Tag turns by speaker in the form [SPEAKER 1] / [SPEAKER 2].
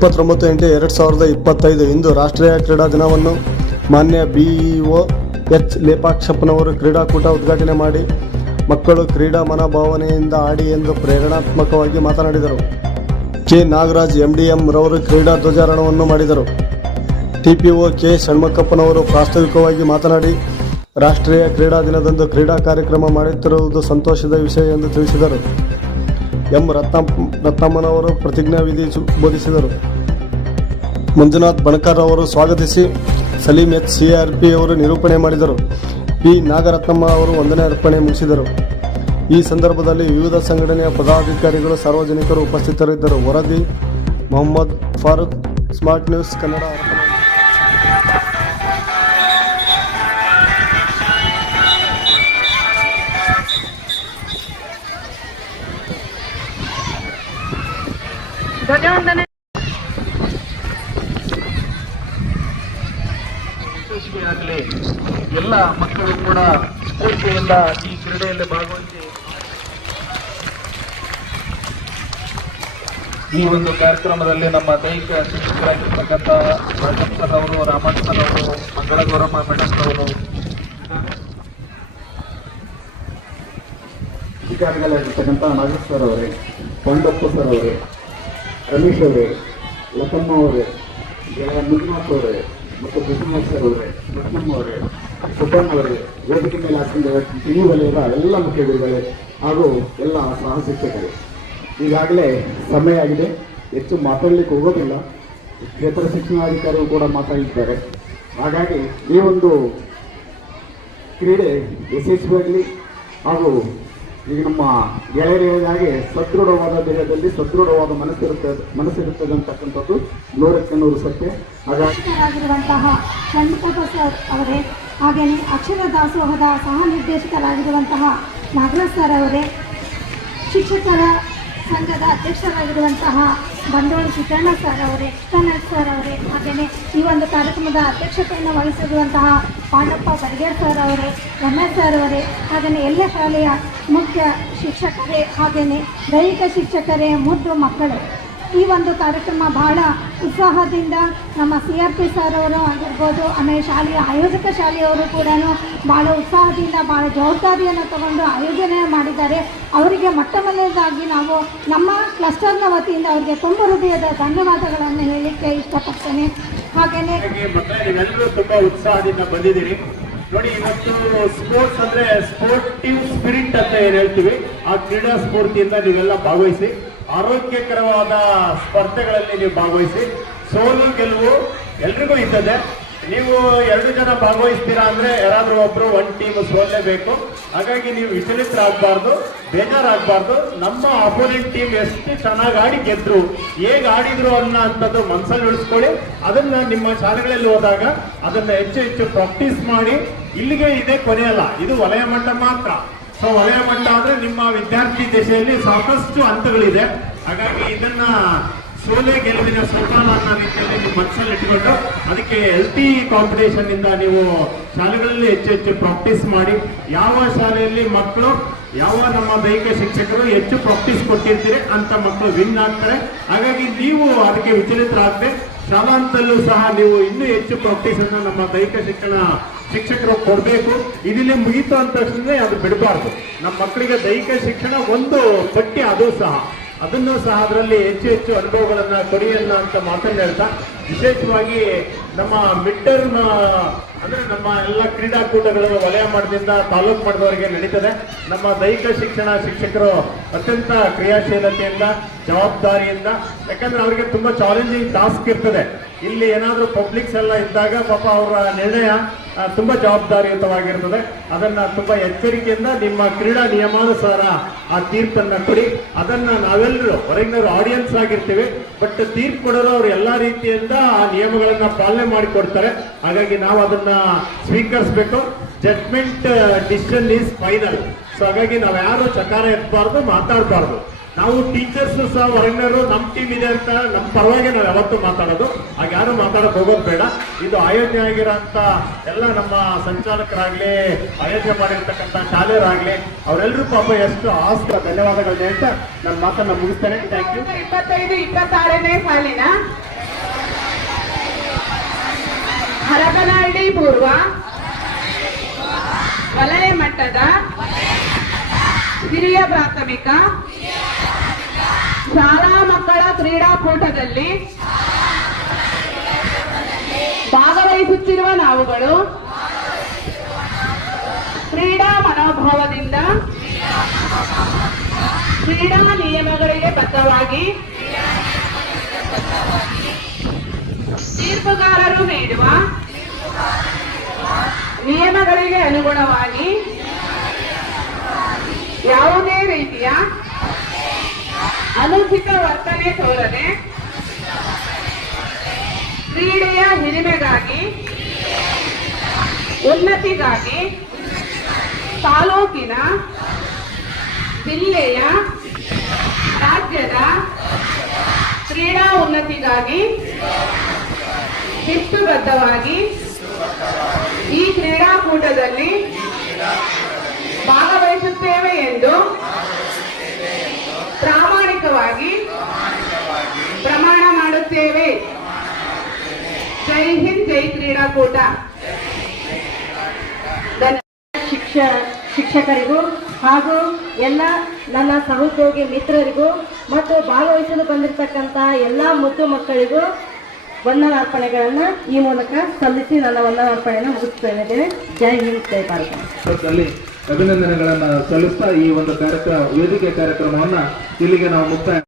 [SPEAKER 1] ಇಪ್ಪತ್ತೊಂಬತ್ತು ಎಂಟು ಎರಡು ಸಾವಿರದ ಇಪ್ಪತ್ತೈದು ಇಂದು ರಾಷ್ಟ್ರೀಯ ಕ್ರೀಡಾ ದಿನವನ್ನು ಮಾನ್ಯ ಬಿಇಒ ಎಚ್ ಲೇಪಾಕ್ಷಪ್ಪನವರು ಕ್ರೀಡಾಕೂಟ ಉದ್ಘಾಟನೆ ಮಾಡಿ ಮಕ್ಕಳು ಕ್ರೀಡಾ ಮನೋಭಾವನೆಯಿಂದ ಆಡಿ ಎಂದು ಪ್ರೇರಣಾತ್ಮಕವಾಗಿ ಮಾತನಾಡಿದರು. ಕೆ ನಾಗರಾಜ್ ಎಂಡಿಎಂ ರವರು ಕ್ರೀಡಾ ಧ್ವಜಾರೋಹಣವನ್ನು ಮಾಡಿದರು. ಟಿಪಿಒ ಕೆ ಷಣ್ಮಕ್ಕಪ್ಪನವರು ಪ್ರಾಸ್ತಾವಿಕವಾಗಿ ಮಾತನಾಡಿ, ರಾಷ್ಟ್ರೀಯ ಕ್ರೀಡಾ ದಿನದಂದು ಕ್ರೀಡಾ ಕಾರ್ಯಕ್ರಮ ಮಾಡುತ್ತಿರುವುದು ಸಂತೋಷದ ವಿಷಯ ಎಂದು ತಿಳಿಸಿದರು. ಎಂ ರತ್ನ ರತ್ನಮ್ಮನವರು ಪ್ರತಿಜ್ಞಾವಿಧಿ ವಿಧಿ ಬೋಧಿಸಿದರು. ಮಂಜುನಾಥ್ ಬಣಕಾರ್ ಅವರು ಸ್ವಾಗತಿಸಿ Salim H C R P ಅವರು ನಿರೂಪಣೆ ಮಾಡಿದರು. ಪಿ ನಾಗರತ್ನಮ್ಮ ಅವರು ವಂದನೆ ಅರ್ಪಣೆ ಮುಗಿಸಿದರು. ಈ ಸಂದರ್ಭದಲ್ಲಿ ವಿವಿಧ ಸಂಘಟನೆಯ ಪದಾಧಿಕಾರಿಗಳು, ಸಾರ್ವಜನಿಕರು ಉಪಸ್ಥಿತರಿದ್ದರು. ವರದಿ, ಮೊಹಮ್ಮದ್ ಫಾರೂಕ್, ಸ್ಮಾರ್ಟ್ ನ್ಯೂಸ್ ಕನ್ನಡ
[SPEAKER 2] ಧ್ವಜವಂದನೆ
[SPEAKER 3] ಆಗಲಿ ಎಲ್ಲ ಮಕ್ಕಳು ಕೂಡ ಸ್ಫೂರ್ತಿಯಿಂದ ಈ ಕ್ರೀಡೆಯಲ್ಲಿ ಭಾಗವಹಿಸಿ. ಈ ಒಂದು ಕಾರ್ಯಕ್ರಮದಲ್ಲಿ ನಮ್ಮ ದೈಹಿಕ ಶಿಕ್ಷಕರಾಗಿರ್ತಕ್ಕಂಥ ಅವರು ಗೌರಮ್ಮ ಸರ್ ಅವರು ಮಂಗಳಗೌರಮ್ಮ ಮೇಡಮ್ ಅವರು
[SPEAKER 4] ಅಧಿಕಾರಿಗಳಾಗಿರ್ತಕ್ಕಂಥ ನಾಗೇಶ್ ಸರ್ ಅವರೇ ಪಂಡಪ್ಪ ಸರ್ ಅವರೇ ರಮೇಶ್ ಅವರೇ ಲತಮ್ಮ ಅವರೇ ಮಂಜುನಾಥ್ ಅವರೇ ಮತ್ತು ಕೃಷ್ಣನಾಥ್ ಸರ್ ಅವರೇ ಲಕ್ಷ್ಮಮ್ಮ ಅವರೇ ಸುಬ್ಬಣ್ಣ ಅವರೇ ವೇದಿಕೆ ಮೇಲೆ ಹಾಕಿದ ಇಡೀ ವಲಯದ ಎಲ್ಲ ಮುಖ್ಯ ಗುರುಗಳೇ ಹಾಗೂ ಎಲ್ಲ ಸಹ ಶಿಕ್ಷಕರು ಈಗಾಗಲೇ ಸಮಯ ಆಗಿದೆ. ಹೆಚ್ಚು ಮಾತಾಡಲಿಕ್ಕೆ ಹೋಗೋದಿಲ್ಲ. ಕ್ಷೇತ್ರ ಶಿಕ್ಷಣಾಧಿಕಾರಿಗಳು ಕೂಡ ಮಾತಾಡಿದ್ದಾರೆ. ಹಾಗಾಗಿ ಈ ಒಂದು ಕ್ರೀಡೆ ಯಶಸ್ವಿಯಾಗಲಿ ಹಾಗೂ ಈಗ ನಮ್ಮ ಗೆಳೆಯರು ಹೇಳಿದ ಹಾಗೆ ಸದೃಢವಾದ ದೇಹದಲ್ಲಿ ಸದೃಢವಾದ ಮನಸ್ಸಿರುತ್ತದೆ ಮನಸ್ಸಿರುತ್ತದೆ ಅಂತಕ್ಕಂಥದ್ದು ನೂರಕ್ಕೆ ನೂರು ಸತ್ಯ
[SPEAKER 5] ಹಾಗಾಗಿರುವಂತಹ ಷಣ್ಮುಖಪ್ಪ ಸರ್ ಅವರೇ, ಹಾಗೆಯೇ ಅಕ್ಷರ ದಾಸೋಹದ ಸಹ ನಿರ್ದೇಶಕರಾಗಿರುವಂತಹ ನಾಗರಾಜ್ ಸರ್ ಅವರೇ, ಶಿಕ್ಷಕರ ಸಂಘದ ಅಧ್ಯಕ್ಷರಾಗಿರುವಂತಹ ಬಂಡೋಳ ಸಿದ್ದಣ್ಣ ಸರ್ ಅವರೇ ಕೃಷ್ಣನಾಥ್ ಸರ್ ಅವರೇ ಹಾಗೆಯೇ ಈ ಒಂದು ಕಾರ್ಯಕ್ರಮದ ಅಧ್ಯಕ್ಷತೆಯನ್ನು ವಹಿಸಿರುವಂತಹ ಪಾಂಡಪ್ಪ ಬರ್ಗೇರ್ ಸರ್ ಅವರೇ ರಮೇಶ್ ಸರ್ ಅವರೇ ಹಾಗೆಯೇ ಎಲ್ಲ ಶಾಲೆಯ ಮುಖ್ಯ ಶಿಕ್ಷಕರೇ ಹಾಗೆಯೇ ದೈಹಿಕ ಶಿಕ್ಷಕರೇ, ಮುದ್ದು ಮಕ್ಕಳು. ಈ ಒಂದು ಕಾರ್ಯಕ್ರಮ ಬಹಳ ಉತ್ಸಾಹದಿಂದ ನಮ್ಮ ಸಿ ಆರ್ ಪಿ ಸರ್ ಅವರು ಆಗಿರ್ಬೋದು, ಆಮೇಲೆ ಶಾಲೆಯ ಆಯೋಜಕ ಶಾಲೆಯವರು ಕೂಡ ಭಾಳ ಉತ್ಸಾಹದಿಂದ ಭಾಳ ಜವಾಬ್ದಾರಿಯನ್ನು ತಗೊಂಡು ಆಯೋಜನೆ ಮಾಡಿದ್ದಾರೆ. ಅವರಿಗೆ ಮೊಟ್ಟ ಮೊದಲನೇದಾಗಿ ನಾವು ನಮ್ಮ ಕ್ಲಸ್ಟರ್ನ ವತಿಯಿಂದ ಅವರಿಗೆ ತುಂಬ ಹೃದಯದ ಧನ್ಯವಾದಗಳನ್ನು ಹೇಳಲಿಕ್ಕೆ ಇಷ್ಟಪಡ್ತೇನೆ. ಹಾಗೆಯೇ
[SPEAKER 3] ತುಂಬ ಉತ್ಸಾಹದಿಂದ ಬಂದಿದ್ದೀರಿ. ನೋಡಿ, ಇವತ್ತು ಸ್ಪೋರ್ಟ್ಸ್ ಅಂದ್ರೆ ಸ್ಪೋರ್ಟಿವ್ ಸ್ಪಿರಿಟ್ ಅಂತ ಏನ್ ಹೇಳ್ತೀವಿ? ಆ ಕ್ರೀಡಾ ಸ್ಫೂರ್ತಿಯಿಂದ ನೀವೆಲ್ಲ ಭಾಗವಹಿಸಿ. ಆರೋಗ್ಯಕರವಾದ ಸ್ಪರ್ಧೆಗಳಲ್ಲಿ ನೀವು ಭಾಗವಹಿಸಿ, ಸೋಲು ಗೆಲುವು ಎಲ್ರಿಗೂ ಇದ್ದದೆ ನೀವು ಎರಡು ಜನ ಭಾಗವಹಿಸ್ತೀರಾ ಅಂದ್ರೆ ಯಾರಾದ್ರೂ ಒಬ್ರು ಒನ್ ಟೀಮ್ ಸೋಲೇಬೇಕು ಹಾಗಾಗಿ ನೀವು ವಿಚಲಿತರಾಗಬಾರ್ದು, ಬೇಜಾರಾಗಬಾರ್ದು. ನಮ್ಮ ಅಪೋನೆಂಟ್ ಟೀಮ್ ಎಷ್ಟು ಚೆನ್ನಾಗಿ ಆಡಿ ಗೆದ್ರು, ಹೇಗೆ ಆಡಿದ್ರು ಅನ್ನೋ ಅಂಥದ್ದು ಮನಸ್ಸಲ್ಲಿ ಉಳಿಸ್ಕೊಳ್ಳಿ. ಅದನ್ನ ನಿಮ್ಮ ಶಾಲೆಗಳಲ್ಲಿ ಹೋದಾಗ ಅದನ್ನ ಹೆಚ್ಚು ಹೆಚ್ಚು ಪ್ರಾಕ್ಟೀಸ್ ಮಾಡಿ. ಇಲ್ಲಿಗೆ ಇದೆ ಕೊನೆಯಲ್ಲ, ಇದು ವಲಯ ಮಟ್ಟ ಮಾತ್ರ. ಸೊ ವಲಯ ಮಟ್ಟ ಅಂದ್ರೆ ನಿಮ್ಮ ವಿದ್ಯಾರ್ಥಿ ದಶೆಯಲ್ಲಿ ಸಾಕಷ್ಟು ಹಂತಗಳಿದೆ. ಹಾಗಾಗಿ ಇದನ್ನ ಸೋಲೆ ಗೆಲುವಿನ ಸಂತಾನ ಅನ್ನೋ ರೀತಿಯಲ್ಲಿ ನಿಮ್ಮ ಮನಸ್ಸಲ್ಲಿ ಇಟ್ಕೊಂಡು ಅದಕ್ಕೆ ಹೆಲ್ತಿ ಕಾಂಪಿಟೇಷನ್ ಇಂದ ನೀವು ಶಾಲೆಗಳಲ್ಲಿ ಹೆಚ್ಚು ಹೆಚ್ಚು ಪ್ರಾಕ್ಟೀಸ್ ಮಾಡಿ. ಯಾವ ಶಾಲೆಯಲ್ಲಿ ಮಕ್ಕಳು, ಯಾವ ನಮ್ಮ ದೈಹಿಕ ಶಿಕ್ಷಕರು ಹೆಚ್ಚು ಪ್ರಾಕ್ಟೀಸ್ ಕೊಟ್ಟಿರ್ತೀರಿ ಅಂತ ಮಕ್ಕಳು ವಿನ್ ಆಗ್ತಾರೆ. ಹಾಗಾಗಿ ನೀವು ಅದಕ್ಕೆ ವಿಚಲಿತರಾಗದೆ ಶಾಲಾಂತಲ್ಲೂ ಸಹ ನೀವು ಇನ್ನೂ ಹೆಚ್ಚು ಪ್ರಾಕ್ಟೀಸ್ ಅನ್ನು ನಮ್ಮ ದೈಹಿಕ ಶಿಕ್ಷಣ ಶಿಕ್ಷಕರು ಕೊಡಬೇಕು. ಇದಿಲ್ಲಿ ಮುಗೀತು ಅಂತ ತಕ್ಷಣ ಅದು ಬಿಡಬಾರ್ದು. ನಮ್ಮ ಮಕ್ಕಳಿಗೆ ದೈಹಿಕ ಶಿಕ್ಷಣ ಒಂದು ಪಟ್ಟಿ, ಅದು ಸಹ. ಅದನ್ನು ಸಹ ಅದರಲ್ಲಿ ಹೆಚ್ಚು ಹೆಚ್ಚು ಅನುಭವಗಳನ್ನು ಕೊಡಿಯಲ್ಲ ಅಂತ ಮಾತನ್ನ ಹೇಳ್ತಾ, ವಿಶೇಷವಾಗಿ ನಮ್ಮ ಮಿಡ್ ಟರ್ಮ್ ಅಂದ್ರೆ ನಮ್ಮ ಎಲ್ಲ ಕ್ರೀಡಾಕೂಟಗಳು ವಲಯ ಮಟ್ಟದಿಂದ ತಾಲೂಕು ಮಟ್ಟದವರೆಗೆ ನಡೀತದೆ. ನಮ್ಮ ದೈಹಿಕ ಶಿಕ್ಷಣ ಶಿಕ್ಷಕರು ಅತ್ಯಂತ ಕ್ರಿಯಾಶೀಲತೆಯಿಂದ, ಜವಾಬ್ದಾರಿಯಿಂದ, ಯಾಕಂದ್ರೆ ಅವರಿಗೆ ತುಂಬಾ ಚಾಲೆಂಜಿಂಗ್ ಟಾಸ್ಕ್ ಇರ್ತದೆ. ಇಲ್ಲಿ ಏನಾದರೂ ಪಬ್ಲಿಕ್ಸ್ ಎಲ್ಲ ಇದ್ದಾಗ ಪಾಪ ಅವರ ನಿರ್ಣಯ ತುಂಬಾ ಜವಾಬ್ದಾರಿಯುತವಾಗಿರ್ತದೆ. ಅದನ್ನ ತುಂಬಾ ಎಚ್ಚರಿಕೆಯಿಂದ ನಿಮ್ಮ ಕ್ರೀಡಾ ನಿಯಮಾನುಸಾರ ಆ ತೀರ್ಪನ್ನ ಕೊಡಿ. ಅದನ್ನ ನಾವೆಲ್ಲರೂ, ಹೊರಗಿನವರು ಆಡಿಯನ್ಸ್ ಆಗಿರ್ತೀವಿ. ಬಟ್ ತೀರ್ಪು ಕೊಡೋರು ಅವ್ರು ಎಲ್ಲಾ ರೀತಿಯಿಂದ ಆ ನಿಯಮಗಳನ್ನ ಪಾಲನೆ ಮಾಡಿಕೊಡ್ತಾರೆ. ಹಾಗಾಗಿ ನಾವು ಅದನ್ನ ಸ್ವೀಕರಿಸಬೇಕು. Judgment decision is final so ಹಾಗಾಗಿ ನಾವು ಯಾರು ಚಕಾರ ಎತ್ತಬಾರ್ದು ಮಾತಾಡಬಾರ್ದು. ನಾವು ಟೀಚರ್ಸ್ ಸಹ ಹೊರಗಡೆ ನಮ್ಮ ಟೀಮ್ ಇದೆ ಅಂತ ನಮ್ಮ ಪರವಾಗಿ ನಾವು ಯಾವತ್ತೂ ಮಾತಾಡೋದು. ಹಾಗೆ ಯಾರು ಮಾತಾಡಕ್ ಹೋಗೋದು ಬೇಡ. ಇದು ಆಯೋಜನೆ ಆಗಿರೋಂಥ ಎಲ್ಲ ನಮ್ಮ ಸಂಚಾಲಕರಾಗ್ಲಿ ಆಯೋಜನೆ ಮಾಡಿರ್ತಕ್ಕಂಥ ಶಾಲೆಯರಾಗ್ಲಿ ಅವರೆಲ್ಲರೂ ಪಾಪ ಎಷ್ಟು ಆಸ್ತ ಧನ್ಯವಾದಗಳಿದೆ ಅಂತ ನನ್ನ ಮಾತನ್ನ ಮುಗಿಸ್ತೇನೆ. ಥ್ಯಾಂಕ್ ಯು
[SPEAKER 2] ಇಪ್ಪತ್ತೈದು, ಇಪ್ಪತ್ತಾರನೇ ಸಾಲಿನ ಹರಪನಹಳ್ಳಿ ಪೂರ್ವ ವಲಯ ಮಟ್ಟದ ಹಿರಿಯ ಪ್ರಾಥಮಿಕ ಶಾಲಾ ಮಕ್ಕಳ ಕ್ರೀಡಾಕೂಟದಲ್ಲಿ ಭಾಗವಹಿಸುತ್ತಿರುವ ನಾವುಗಳು ಕ್ರೀಡಾ ಮನೋಭಾವದಿಂದ ಕ್ರೀಡಾ ನಿಯಮಗಳಿಗೆ ಬದ್ಧವಾಗಿ ತೀರ್ಪುಗಾರರು ನೀಡುವ ನಿಯಮಗಳಿಗೆ ಅನುಗುಣವಾಗಿ ಯಾವುದೇ ರೀತಿಯ ಅನುಚಿತ ವರ್ತನೆ ತೋರದೆ ಕ್ರೀಡೆಯ ಹಿರಿಮೆಗಾಗಿ, ಉನ್ನತಿಗಾಗಿ ತಾಲೂಕಿನ ಜಿಲ್ಲೆಯ ರಾಜ್ಯದ ಕ್ರೀಡಾ ಉನ್ನತಿಗಾಗಿ ಶಿಸ್ತುಬದ್ಧವಾಗಿ ಈ ಕ್ರೀಡಾಕೂಟದಲ್ಲಿ ಭಾಗವಹಿಸುತ್ತೇವೆ ಎಂದು ಮಾಡುತ್ತೇವೆ ಜೈ ಹಿಂದ್, ಜೈ ಕ್ರೀಡಾಕೂಟ.
[SPEAKER 6] ಶಿಕ್ಷ ಶಿಕ್ಷಕರಿಗೂ ಹಾಗೂ ಎಲ್ಲ ನನ್ನ ಸಹೋದ್ಯೋಗಿ ಮಿತ್ರರಿಗೂ ಮತ್ತು ಭಾಗವಹಿಸಲು ಬಂದಿರತಕ್ಕಂತಹ ಎಲ್ಲ ಮುದ್ದು ಮಕ್ಕಳಿಗೂ ವಂದನಾರ್ಪಣೆಗಳನ್ನು ಈ ಮೂಲಕ ಸಲ್ಲಿಸಿ ನನ್ನ ವಂದನಾರ್ಪಣೆಯನ್ನು ಮುಗಿಸ್ತೇನೆ ಜೈ ಹಿಂದ್, ಜೈ ಭಾರತ.
[SPEAKER 7] ಅಭಿನಂದನೆಗಳನ್ನ ಸಲ್ಲಿಸ್ತಾ ಈ ಒಂದು ಕಾರ್ಯಕ್ರಮ ವೇದಿಕೆ ಕಾರ್ಯಕ್ರಮವನ್ನ ಇಲ್ಲಿಗೆ ನಾವು ಮುಕ್ತಾಯ